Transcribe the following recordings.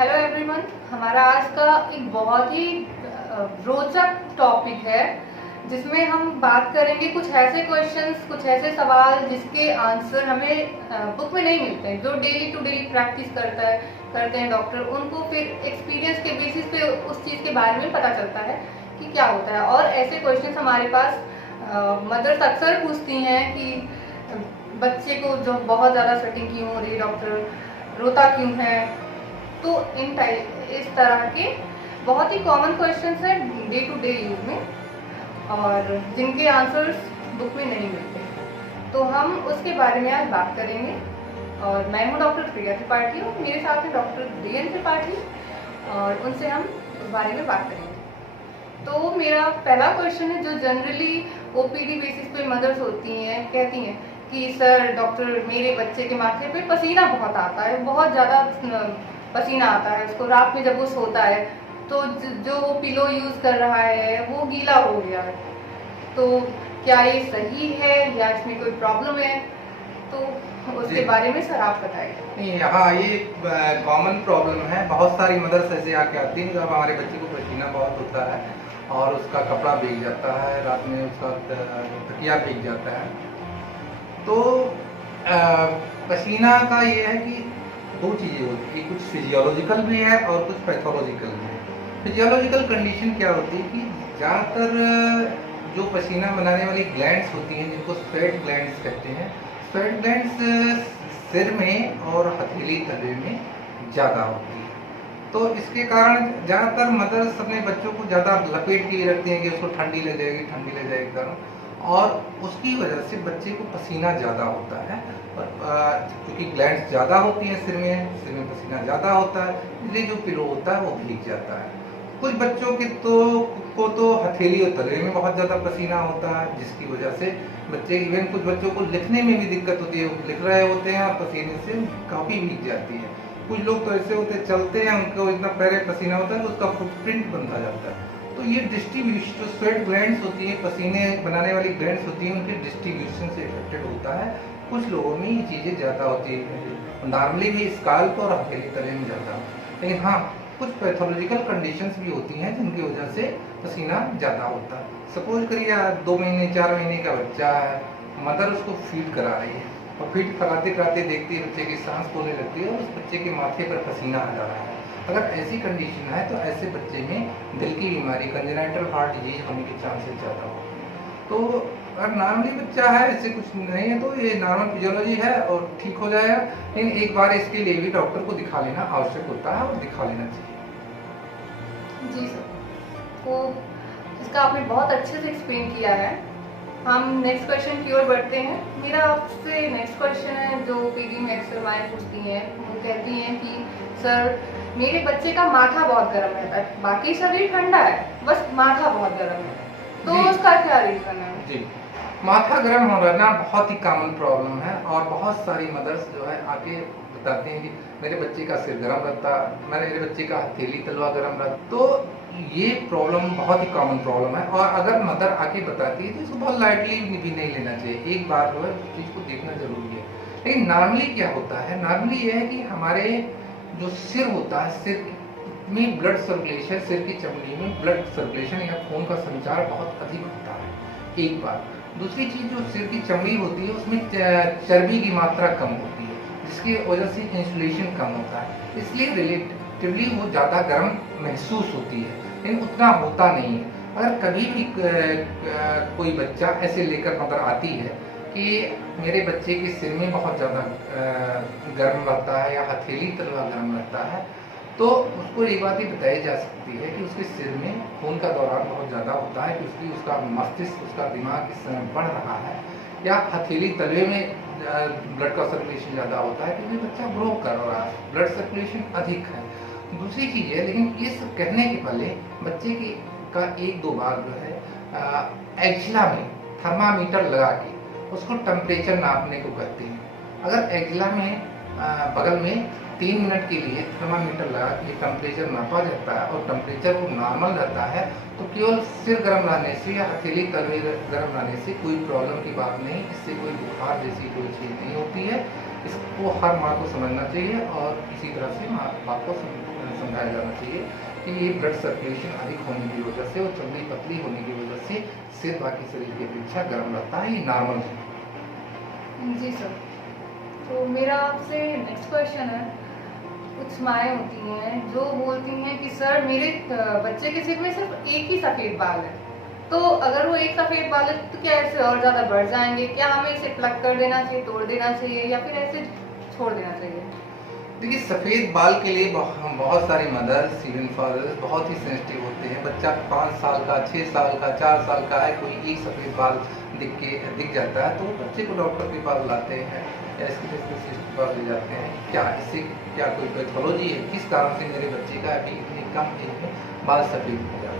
Hello everyone. हमारा आज का एक बहुत ही रोचक टॉपिक है जिसमें हम बात करेंगे कुछ ऐसे क्वेश्चंस, कुछ ऐसे सवाल जिसके आंसर हमें बुक में नहीं मिलते हैं। जो डेली टू डेली प्रैक्टिस करते हैं डॉक्टर, उनको फिर एक्सपीरियंस के बेसिस पे उस चीज़ के बारे में पता चलता है कि क्या होता है। और ऐसे क्वेश्चंस हमारे पास मदर्स अक्सर पूछती हैं कि बच्चे को जो बहुत ज़्यादा स्वेटिंग क्यों हो रही है डॉक्टर, रोता क्यों है। तो इस तरह के बहुत ही कॉमन क्वेश्चंस हैं डे टू डे यूज में और जिनके आंसर्स बुक में नहीं मिलते। तो हम उसके बारे में आज बात करेंगे। और मैं हूँ डॉक्टर प्रिया त्रिपाठी और मेरे साथ है डॉक्टर DN त्रिपाठी और उनसे हम उस बारे में बात करेंगे। तो मेरा पहला क्वेश्चन है जो जनरली OPD बेसिस पे मदर्स होती हैं, कहती हैं कि सर डॉक्टर मेरे बच्चे के माथे पे पसीना बहुत आता है, बहुत ज़्यादा पसीना आता है उसको, रात में जब वो सोता है तो जो वो पिलो यूज़ कर रहा है वो गीला हो गया है। तो क्या ये सही है या इसमें कोई प्रॉब्लम है? तो उसके बारे में सर आप बताइए। नहीं, हाँ, ये कॉमन प्रॉब्लम है। बहुत सारी मदर्स ऐसे आके आती हैं जब हमारे बच्चे को पसीना बहुत होता है और उसका कपड़ा भीग जाता है, रात में उसका तकिया भीग जाता है। तो पसीना का ये है कि दो चीज़ें होती है, कुछ फिजियोलॉजिकल भी है और कुछ पैथोलॉजिकल भी है। फिजियोलॉजिकल कंडीशन क्या होती है कि ज़्यादातर जो पसीना बनाने वाली ग्लैंड्स होती हैं जिनको स्वेट ग्लैंड्स कहते हैं, स्वेट ग्लैंड्स सिर में और हथेली तले में ज़्यादा होती है। तो इसके कारण ज़्यादातर मदर्स अपने बच्चों को ज़्यादा लपेट के रखती हैं कि उसको ठंडी लग जाएगी गर्म, और उसकी वजह से बच्चे को पसीना ज़्यादा होता है। क्योंकि ग्लैंड्स ज़्यादा होती हैं सिर में पसीना ज़्यादा होता है, इसलिए जो पिलो होता है वो भीग जाता है। कुछ बच्चों के तो हथेली और तले में बहुत ज़्यादा पसीना होता है, जिसकी वजह से इवन कुछ बच्चों को लिखने में भी दिक्कत होती है, वो लिख रहे होते हैं और पसीने से काफ़ी भीग जाती है। कुछ लोग तो ऐसे होते चलते हैं, उनको इतना पैरे पसीना होता है कि उसका फुटप्रिंट बनता जाता है। तो ये डिस्ट्रीब्यूशन, जो स्वेट ग्लैंड्स होती है, पसीने बनाने वाली ग्लैंड्स होती हैं, उनके डिस्ट्रीब्यूशन से इफेक्टेड होता है। कुछ लोगों में ये चीज़ें ज़्यादा होती है, नॉर्मली भी स्काल्प और हथेली तले में ज़्यादा होता है। लेकिन हाँ, कुछ पैथोलॉजिकल कंडीशंस भी होती हैं जिनकी वजह से पसीना ज़्यादा होता है। सपोज करिए 2 महीने 4 महीने का बच्चा है, मदर उसको फीड करा रही है और फीड कराते कराते देखती है बच्चे की सांस फूलने लगती है और उस बच्चे के माथे पर पसीना आ जा रहा है। अगर ऐसी कंडीशन है तो ऐसे बच्चे में दिल की बीमारी, कंजेनाइटल हार्ट डिजीज होने के चांसेस ज़्यादा होते हैं। तो अगर नॉर्मली बच्चा है, ऐसे कुछ नहीं है, तो ये नॉर्मल फिजियोलॉजी है और ठीक हो जाएगा। लेकिन एक बार इसके लिए भी डॉक्टर को दिखा लेना आवश्यक होता है और दिखा लेना चाहिए। जी सर, तो इसका आपने बहुत अच्छे से एक्सप्लेन किया है। हम नेक्स्ट क्वेश्चन की ओर बढ़ते हैं। मेरा आपसे नेक्स्ट क्वेश्चन है जो PD में अक्सर माएँ पूछती हैं, वो कहती हैं कि सर मेरे बच्चे का माथा बहुत गर्म रहता है, बाकी शरीर ठंडा है, बस माथा बहुत गर्म है, तो उसका क्या रीज़न है? जी, माथा गर्म होना बहुत ही कॉमन प्रॉब्लम है और बहुत सारी मदर्स जो है आके बताते हैं कि मेरे बच्चे का सिर गर्म रहता, मेरे बच्चे का हथेली तलवा गर्म रहता। तो ये प्रॉब्लम बहुत ही कॉमन प्रॉब्लम है और अगर मदर आके बताती है तो इसको बहुत लाइटली भी नहीं लेना चाहिए। एक बार जो है उस चीज़ को देखना जरूरी है। लेकिन नॉर्मली क्या होता है, नॉर्मली ये है कि हमारे जो सिर होता है, सिर में ब्लड सर्कुलेशन, सिर की चमड़ी में ब्लड सर्कुलेशन या खून का संचार बहुत अधिक होता है, एक बार। दूसरी चीज़, जो सिर की चमड़ी होती है उसमें चर्बी की मात्रा कम होती है, जिसकी वजह से इंसुलेशन कम होता है, इसलिए रिलेटिवली वो ज़्यादा गर्म महसूस होती है, लेकिन उतना होता नहीं है। अगर कभी भी कोई बच्चा ऐसे लेकर मदर आती है कि मेरे बच्चे के सिर में बहुत ज़्यादा गर्म लगता है या हथेली तलवा गर्म लगता है, तो उसको एक बात ही बताई जा सकती है कि उसके सिर में खून का दौरान बहुत ज़्यादा होता है, कि उसका मस्तिष्क, उसका दिमाग इस समय बढ़ रहा है, या हथेली तलवे में ब्लड का सर्कुलेशन ज़्यादा होता है क्योंकि बच्चा ग्रो कर रहा है, ब्लड सर्कुलेशन अधिक है। दूसरी चीज़ है, लेकिन ये सब कहने के पहले बच्चे का 1-2 बार जो है एक्जिला में थर्मामीटर लगा के उसको टेम्परेचर नापने को कहते हैं। अगर एक्जिला में बगल में 3 मिनट के लिए थर्मामीटर लगा के टेम्परेचर नापा जाता है और टेम्परेचर वो नॉर्मल रहता है, तो केवल सिर गर्म रहने से या हथेली तलवे गर्म रहने से कोई प्रॉब्लम की बात नहीं, इससे कोई बुखार जैसी कोई चीज़ नहीं होती है। इसको हर माँ को समझना चाहिए और इसी तरह से माँ बाप को समझाया जाना चाहिए कि ये ब्लड सर्कुलेशन अधिक होने की वजह से और चमड़ी पतली होने की वजह से सिर बाकी शरीर की अपेक्षा गर्म रहता है, ये नॉर्मल है। जी सर। तो मेरा आपसे नेक्स्ट क्वेश्चन है, कुछ माएँ होती हैं जो बोलती हैं कि सर मेरे बच्चे के सिर में सिर्फ एक ही सफ़ेद बाल है, तो अगर वो एक सफ़ेद बाल है तो क्या ऐसे और ज़्यादा बढ़ जाएंगे? क्या हमें इसे प्लग कर देना चाहिए, तोड़ देना चाहिए, या फिर ऐसे छोड़ देना चाहिए? देखिए, सफ़ेद बाल के लिए बहुत सारी मदर्स, इवन फादर्स बहुत ही सेंसिटिव होते हैं। बच्चा 5 साल का, 6 साल का, 4 साल का है, कोई एक सफ़ेद बाल दिख जाता है तो बच्चे को डॉक्टर के पास लाते हैं या स्पेशलिस्ट के पास ले जाते हैं। क्या इससे क्या कोई पैथोलॉजी है, किस कारण से मेरे बच्चे का अभी इतनी कम एज में बाल सफ़ेद हो गया?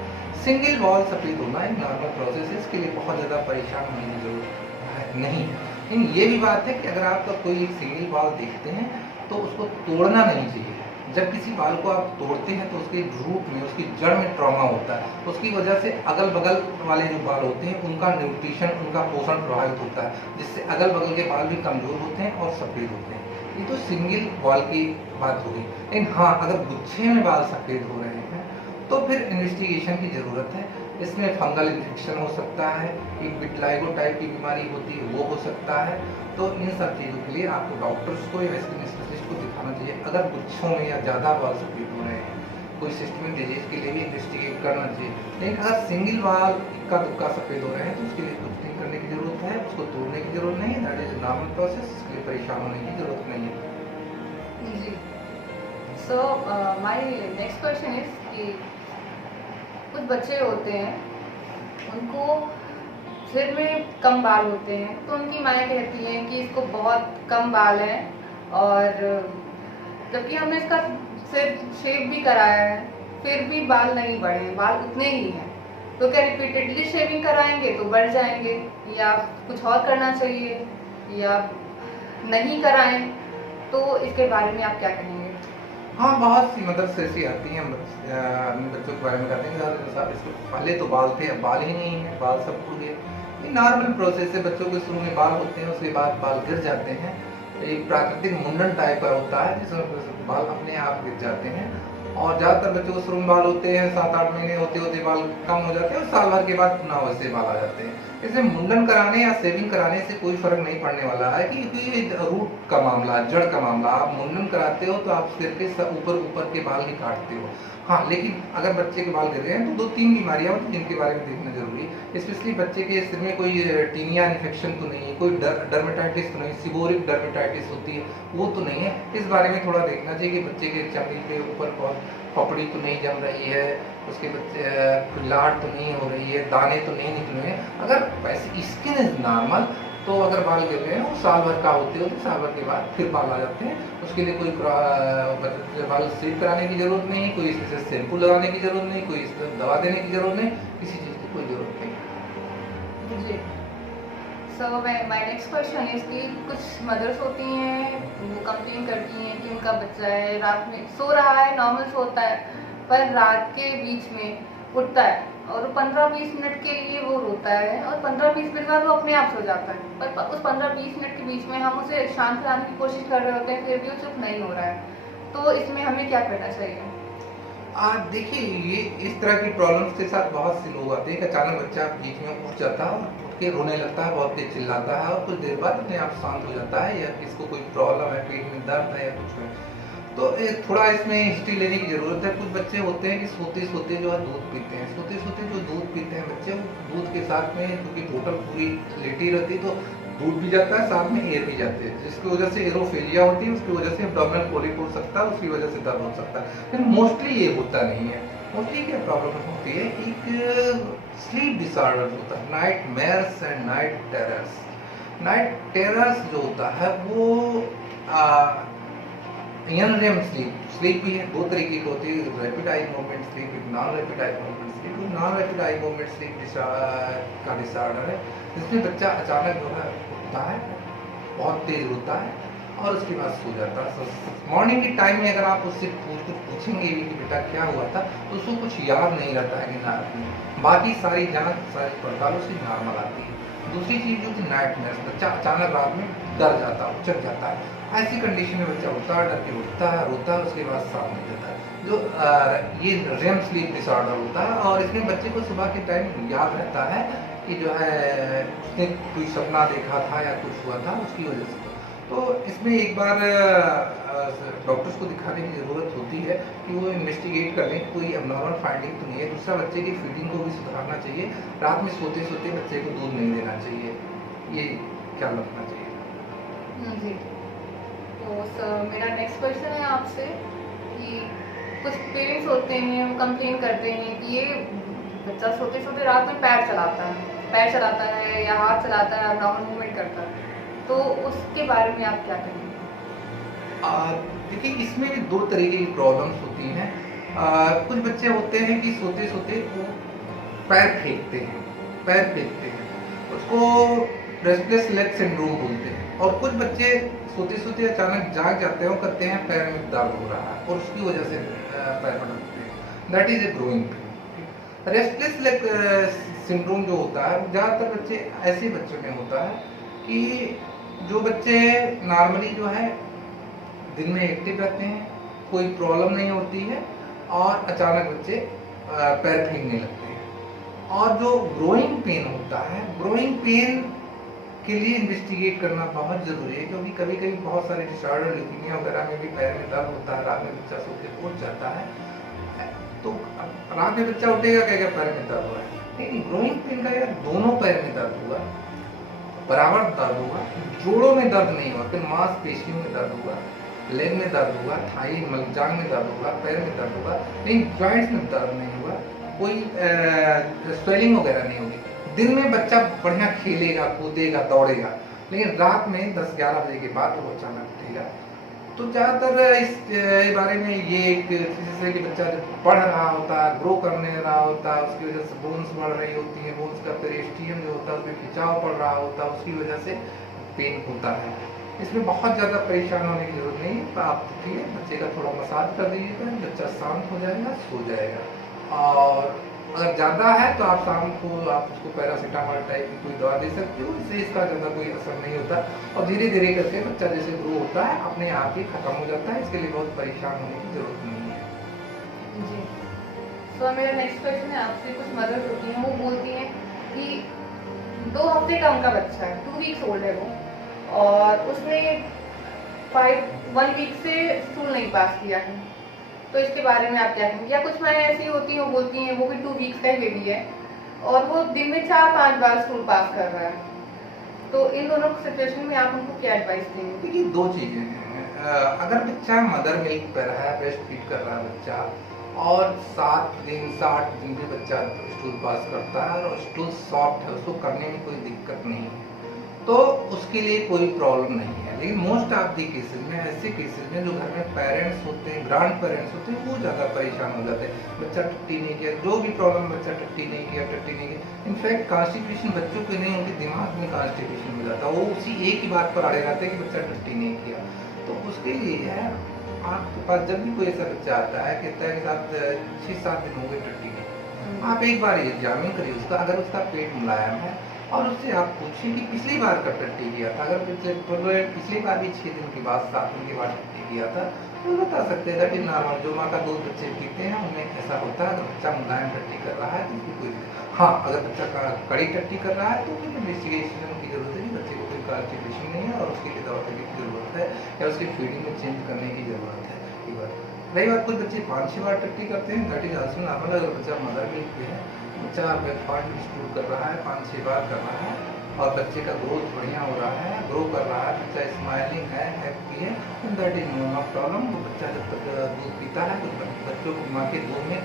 सिंगल बाल सफ़ेद होना एक नॉर्मल प्रोसेस है, इसके लिए बहुत ज़्यादा परेशान होने की ज़रूरत नहीं है। लेकिन ये भी बात है कि अगर आपका कोई एक सिंगल बाल देखते हैं तो उसको तोड़ना नहीं चाहिए। जब किसी बाल को आप तोड़ते हैं तो उसके रूट में, उसकी जड़ में ट्रॉमा होता है, उसकी वजह से अगल बगल वाले जो बाल होते हैं उनका न्यूट्रिशन, उनका पोषण प्रभावित होता है, जिससे अगल बगल के बाल भी कमज़ोर होते हैं और सफ़ेद होते हैं। ये तो सिंगल बाल की बात हो गई। लेकिन हाँ, अगर गुच्छे में बाल सफ़ेद हो रहे हैं तो फिर इन्वेस्टिगेशन की ज़रूरत है। इसमें फंगल इन्फेक्शन हो सकता है, एक विटिलिगो टाइप की बीमारी होती है वो हो सकता है। तो इन सब चीज़ों के लिए आपको डॉक्टर्स को या स्किन स्पेशलिस्ट को दिखाना चाहिए। अगर गुच्छों में या ज़्यादा बाल सफ़ेद हो रहे हैं, कोई सिस्टमिक डिजीज के लिए भी इन्वेस्टिगेट करना चाहिए। लेकिन अगर सिंगल बाल इक्का दुक्का सफ़ेद हो रहे हैं तो उसके लिए कुछ नहीं करने की ज़रूरत है, उसको तोड़ने की ज़रूरत नहीं है। दैट इज नॉर्मल प्रोसेस, इसके लिए परेशान होने की ज़रूरत नहीं है। जी। So my next question is कि कुछ बच्चे होते हैं, उनको सिर में कम बाल होते हैं, तो उनकी माएँ कहती हैं कि इसको बहुत कम बाल हैं, और जबकि हमने इसका सिर शेव भी कराया है फिर भी बाल नहीं बढ़े हैं, बाल उतने ही हैं। तो क्या रिपीटेडली शेविंग कराएंगे तो बढ़ जाएंगे, या कुछ और करना चाहिए, या नहीं कराएं? तो इसके बारे में आप क्या कहेंगे? हाँ, बहुत सी मदर्स ऐसी आती हैं, अपने बच्चों के बारे में कहते हैं कि साहब इसको पहले तो बाल थे, अब बाल ही नहीं है, बाल सब उड़ गए। ये नॉर्मल प्रोसेस है, बच्चों के शुरू में बाल होते हैं, उसके बाद बाल गिर जाते हैं। एक प्राकृतिक मुंडन टाइप का होता है जिसमें बाल अपने आप गिर जाते हैं। और ज़्यादातर बच्चों को शुरू में बाल होते हैं, 7-8 महीने होते होते बाल कम हो जाते हैं और साल भर के बाद पुनः वैसे बाल आ जाते हैं। इसमें मुंडन कराने या शेविंग कराने से कोई फर्क नहीं पड़ने वाला है, क्योंकि ये रूट का मामला है, जड़ का मामला। आप मुंडन कराते हो तो आप सिर के ऊपर के बाल ही काटते हो। हाँ, लेकिन अगर बच्चे के बाल गिर गए हैं तो 2-3 बीमारियां होती हैं जिनके बारे में देखना जरूरी है। स्पेशली बच्चे के सिर में कोई टीनिया इन्फेक्शन तो नहीं है, कोई डर्मेटाइटिस तो नहीं, सिबोरिक डर्मेटाइटिस होती है वो तो नहीं है। इस बारे में थोड़ा देखना चाहिए कि बच्चे के चमड़ी के ऊपर बहुत पपड़ी तो नहीं जम रही है, उसके बच्चे खुजलाहट तो नहीं हो रही है, दाने तो नहीं निकले हैं। अगर वैसे स्किन इज नॉर्मल तो अगर बाल गिर गए हैं वो साल भर का होते साल भर के बाद फिर बाल आ जाते हैं। उसके लिए कोई बाल सेव कराने की जरूरत नहीं, कोई स्पेशल शैम्पू लगाने की जरूरत नहीं, कोई दवा देने की जरूरत नहीं, किसी चीज़ की कोई जरूरत नहीं। जी। So my next question is कि कुछ मदर्स होती हैं, वो कंप्लेन करती हैं कि उनका बच्चा है, रात में सो रहा है, नॉर्मल सोता है, पर रात के बीच में उठता है और 15-20 मिनट के लिए वो रोता है, और 15-20 मिनट बाद वो अपने आप सो जाता है। पर उस 15-20 मिनट के बीच में हम उसे शांत कराने की कोशिश कर रहे होते हैं, फिर भी वो चुप नहीं हो रहा है। तो इसमें हमें क्या करना चाहिए? देखिए, ये इस तरह की प्रॉब्लम्स के साथ बहुत से लोग आते हैं कि अचानक बच्चा बीच में उठ जाता है और उठ के रोने लगता है, बहुत तेज चिल्लाता है और कुछ देर बाद अपने आप शांत हो जाता है, या इसको कोई प्रॉब्लम है, पेट में दर्द है या कुछ है। तो थोड़ा इसमें हिस्ट्री लेने की ज़रूरत है। कुछ बच्चे होते हैं कि सोते सोते जो है दूध पीते हैं, सोते सोते जो दूध पीते हैं बच्चे, वो दूध के साथ में क्योंकि बोतल पूरी लेटी रहती है तो दूध भी जाता है, साथ में एयर भी जाते हैं, जिसकी वजह से एरोफेलिया होती है, उसकी वजह से एब्डोमिनल कोलिक हो सकता है, उसकी वजह से दर्द हो सकता है। लेकिन मोस्टली ये होता नहीं है। मोस्टली क्या प्रॉब्लम होती है, एक स्लीप डिसऑर्डर होता है, nightmares and night terrors. Night terrors जो होता है वो NREM स्लीप भी है, 2 तरीके की होती है, rapid eye movement sleep, non rapid eye movement sleep. Non rapid eye movement sleep का डिसऑर्डर है जिसमें बच्चा अचानक जो है उठता है, बहुत तेज रोता है और उसके बाद सो जाता है। मॉर्निंग के टाइम में अगर आप उससे पूछेंगे भी कि बेटा क्या हुआ था, तो उसको कुछ याद नहीं रहता है कि बाकी सारी जांच सारी पड़ताल उसकी नॉर्मल आती है। दूसरी चीज़ जो कि नाइट मेयर्स, बच्चा अचानक रात में डर जाता है, उचक जाता है। ऐसी कंडीशन में बच्चा उठता है, डर के उठता है, रोता है, उसके बाद शांत हो जाता है। जो ये रेम स्लीप डिसऑर्डर होता है, और इसमें बच्चे को सुबह के टाइम याद रहता है कि जो है उसने कोई सपना देखा था या कुछ हुआ था उसकी वजह से। तो इसमें एक बार डॉक्टर्स को दिखाने की ज़रूरत होती है कि वो इन्वेस्टिगेट कर लें कोई एबनॉर्मल फाइंडिंग तो नहीं है। दूसरा, बच्चे की फीडिंग को भी सुधारना चाहिए। रात में सोते सोते बच्चे को दूध नहीं देना चाहिए, ये ख्याल रखना चाहिए। जी। तो सर मेरा नेक्स्ट क्वेश्चन है आपसे कि कुछ पेरेंट्स होते हैं वो कंप्लेन करते हैं कि ये बच्चा सोते सोते रात में पैर चलाता है या हाथ चलाता है, नॉर्मल मूवमेंट करता है, तो उसके बारे में आप क्या कहेंगे? देखिए, इसमें भी दो तरीके की प्रॉब्लम्स होती हैं। कुछ बच्चे होते हैं कि सोते सोते वो पैर फेंकते हैं, उसको रेस्टलेस लेग सिंड्रोम बोलते हैं। और कुछ बच्चे सोते सोते अचानक जाग जाते हैं और कहते हैं पैर में दर्द हो रहा है, और उसकी वजह से पैर पटकते हैं। That is a growing pain. Restless leg syndrome जो होता है, ज़्यादातर बच्चे ऐसे बच्चों में होता है कि जो बच्चे नॉर्मली जो है दिन में एक्टिव रहते हैं, कोई प्रॉब्लम नहीं होती है, और अचानक बच्चे पैर फेंकने लगते हैं। और जो ग्रोइंग पेन होता है, ग्रोइंग पेन के लिए इन्वेस्टिगेट करना बहुत ज़रूरी है, क्योंकि कभी कभी बहुत सारे डिसऑर्डर, ल्यूकीमिया वगैरह में भी पैर में दर्द होता है। रात में बच्चा सोते उठ जाता है, तो रात में बच्चा उठेगा कहेगा पैर में दर्द हो रहा है, लेकिन ग्रोइंग पेन का यार दोनों पैर में दर्द हुआ, बराबर दर्द हुआ, जोड़ों में दर्द नहीं हुआ, फिर मांसपेशियों में दर्द हुआ, लेग में दर्द हुआ, थाई जांग में दर्द हुआ, पैर में दर्द हुआ, लेकिन जॉइंट्स में दर्द नहीं हुआ, कोई स्वेलिंग वगैरह नहीं होगी। दिन में बच्चा बढ़िया खेलेगा, कूदेगा, दौड़ेगा, लेकिन रात में 10-11 बजे के बाद वो अचानक उठेगा। तो ज़्यादातर इस बारे में ये एक चीज़ है कि बच्चा जब बढ़ रहा होता है, ग्रो करने रहा होता है, उसकी वजह से बोन्स बढ़ रही होती है, बोन्स का पेरिस्टियम जो होता है उसमें खिंचाव पड़ रहा होता है, उसकी वजह से पेन होता है। इसमें बहुत ज़्यादा परेशान होने की जरूरत नहीं है। आप उठिए, बच्चे का थोड़ा मसाज कर दीजिएगा, बच्चा शांत हो जाएगा, सो जाएगा। और अगर ज़्यादा है तो आप शाम को आप उसको पैरासीटामोल टाइप की कोई दवा दे सकते हो, इससे इसका ज़्यादा कोई असर नहीं होता, और धीरे धीरे करके बच्चा जैसे ग्रो होता है अपने आप ही खत्म हो जाता है। इसके लिए बहुत परेशान होने की जरूरत नहीं है। जी। तो मेरा नेक्स्ट क्वेश्चन है आपसे, कुछ मदर्स होती हैं वो बोलती हैं कि 2 हफ्ते का उनका बच्चा है, 2 वीक्स ओल्ड है वो, और उसने 1 वीक से स्कूल नहीं पास किया है, तो इसके बारे में आप क्या कहेंगे? या कुछ माएँ ऐसी होती हैं वो बोलती हैं वो भी 2 वीक्स का ही बेबी है और वो दिन में 4-5 बार स्कूल पास कर रहा है, तो इन दोनों सिचुएशन में आप उनको क्या एडवाइस देंगे? देखिए, 2 चीज़ें हैं। अगर बच्चा मदर मिल्क पर है, ब्रेस्ट फीड कर रहा है बच्चा, और 7 दिन 8 दिन भी बच्चा स्टूल पास करता है और स्टूल सॉफ्ट है, उसको करने में कोई दिक्कत नहीं है, तो उसके लिए कोई प्रॉब्लम नहीं है। लेकिन मोस्ट ऑफ दी केसेस में, ऐसे केसेस में जो घर में पेरेंट्स होते हैं, ग्रैंड पेरेंट्स होते हैं, वो ज़्यादा परेशान हो जाते हैं। बच्चा टट्टी नहीं किया, जो भी प्रॉब्लम, बच्चा टट्टी नहीं किया। इनफैक्ट कॉन्स्टिपेशन बच्चों के नहीं, उनके दिमाग में कॉन्स्टिपेशन हो जाता है, वो उसी एक ही बात पर अड़े रहते हैं कि बच्चा टट्टी नहीं किया। तो उसके लिए है, आपके पास जब भी कोई ऐसा बच्चा आता है, कहता है कि साहब 6-7 दिन हो गए टट्टी नहीं, आप एक बार एग्जामिन करिए उसका। अगर उसका पेट मुलायम है और उससे आप पूछिए कि पिछली बार कब टट्टी किया था, अगर पिछली बार भी 6 दिन के बाद 7 दिन के बाद टट्टी किया था, तो बता सकते हैं दैट इज नॉर्मल। जो माँ का दूध बच्चे पीते हैं उनमें ऐसा होता है। अगर बच्चा मुलायम टट्टी कर रहा है तो उसकी कोई, हाँ, अगर बच्चा कड़ी टट्टी कर रहा है तो फिर इन्वेस्टिगेशन की जरूरत है कि बच्चे को कोई कॉन्स्टिपेशन नहीं है और उसके लिए दवा करने की जरूरत है या उसकी फीडिंग में चेंज करने की जरूरत है। रही बात, कुछ बच्चे 5-6 बार टट्टी करते हैं, दैट इज ऑल्सो नॉर्मल। अगर बच्चा मदर मिल्क पे है, बच्चा ब्रेकफास्ट स्टूल कर रहा है, 5-6 बार कर रहा है और बच्चे का ग्रोथ बढ़िया हो रहा है, ग्रो कर रहा है, बच्चा स्माइलिंग है, हैप्पी है, दैट इज नो प्रॉब्लम। वो बच्चा जब तक दूध पीता है, कुछ बच्चों को माँ के दूध में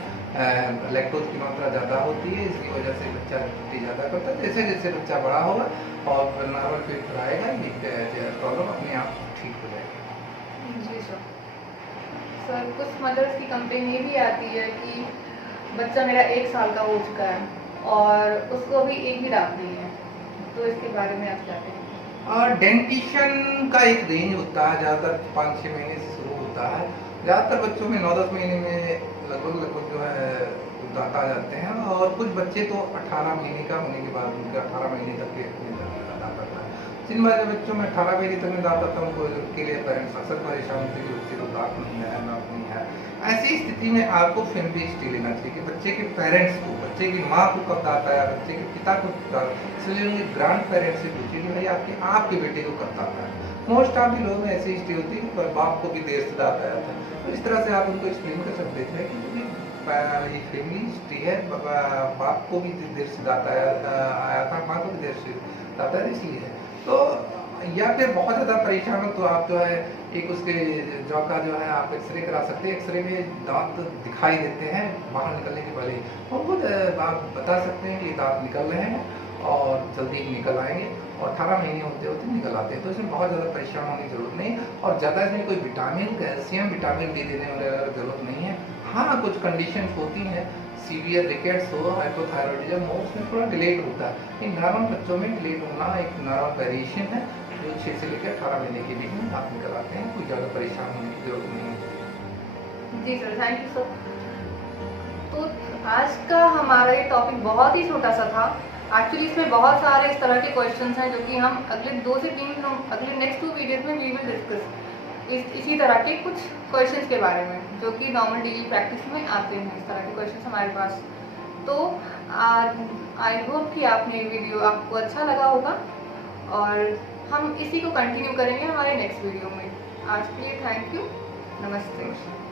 लैक्टोज की मात्रा ज़्यादा होती है, इसकी वजह से बच्चा टट्टी ज़्यादा करता है। जैसे जैसे बच्चा बड़ा होगा और नॉर्मल पेट पर आएगा, ये प्रॉब्लम अपने आप ठीक हो जाएगी। जी सर, कुछ मदर्स की कंप्लेन ये भी आती है कि बच्चा मेरा 1 साल का हो चुका है और उसको अभी एक भी दांत नहीं है, तो इसके बारे में आप क्या कहेंगे? और डेंटिशन का एक रेंज होता है, ज़्यादातर 5-6 महीने से शुरू होता है। ज़्यादातर बच्चों में 9-10 महीने में लगभग जो है दांत आ जाते हैं, और कुछ बच्चे तो 18 महीने का होने के बाद उनका 18 महीने तक के दांत आता है। जिन बार बच्चों में 18 महीने तक में दांत आता है उनको के लिए पेरेंट्स अक्सर परेशान होते हैं कि बच्चे को दांत नहीं है, दांत नहीं है। ऐसी स्थिति में आपको फैमिली हिस्ट्री लेना चाहिए कि बच्चे के पेरेंट्स को, बच्चे की माँ को कब दांत आया, बच्चे के पिता को दांत, इसलिए उनके ग्रैंड पेरेंट्स से पूछिए कि भाई आपके बेटे को कब दांत आया। मोस्ट ऑफ दी लोगों में ऐसी हिस्ट्री होती है कि बाप को भी देर से दांत आया था, तो इस तरह से आप उनको एक्सप्लेन कर सकते थे कि ये फैमिली हिस्ट्री है, बाप को भी देर से दांत आया था, माँ को भी देर से दांत आया, इसलिए है। तो या फिर बहुत ज़्यादा परेशान हो तो आप जो है एक उसके जॉ का जो है आप एक्सरे करा सकते हैं। एक्सरे में दांत दिखाई देते हैं बाहर निकलने के पहले, और खुद आप बता सकते हैं कि दांत निकल रहे हैं और जल्दी ही निकल आएंगे, और 18 महीने होते होते निकल आते हैं। तो इसमें बहुत ज़्यादा परेशान होने की जरूरत नहीं, और ज़्यादा इसमें कोई विटामिन, कैल्शियम, विटामिन डी देने वगैरह जरूरत नहीं है। हाँ, कुछ कंडीशन होती हैं, सीवियर रिकेट्स हो, हाइपोथायरॉयडिज्म हो, उसमें थोड़ा डिलेट होता है। इन नॉर्मल बच्चों में डिलेट होना एक नॉर्मल वेरिएशन है, जो 6 से लेकर 18 महीने के बीच में दांत निकल आते हैं, कोई ज़्यादा परेशान होने की जरूरत नहीं है। जी सर, थैंक यू सर। तो आज का हमारा ये टॉपिक बहुत ही छोटा सा था। एक्चुअली इसमें बहुत सारे इस तरह के क्वेश्चंस हैं जो कि हम अगले 2 से 3 अगले नेक्स्ट 2 वीडियोस में वी विल डिस्कस इसी तरह के कुछ क्वेश्चंस के बारे में जो कि नॉर्मल डेली प्रैक्टिस में आते हैं। इस तरह के क्वेश्चंस हमारे पास। तो आई होप कि आपने वीडियो आपको अच्छा लगा होगा, और हम इसी को कंटिन्यू करेंगे हमारे नेक्स्ट वीडियो में। आज के लिए थैंक यू, नमस्ते।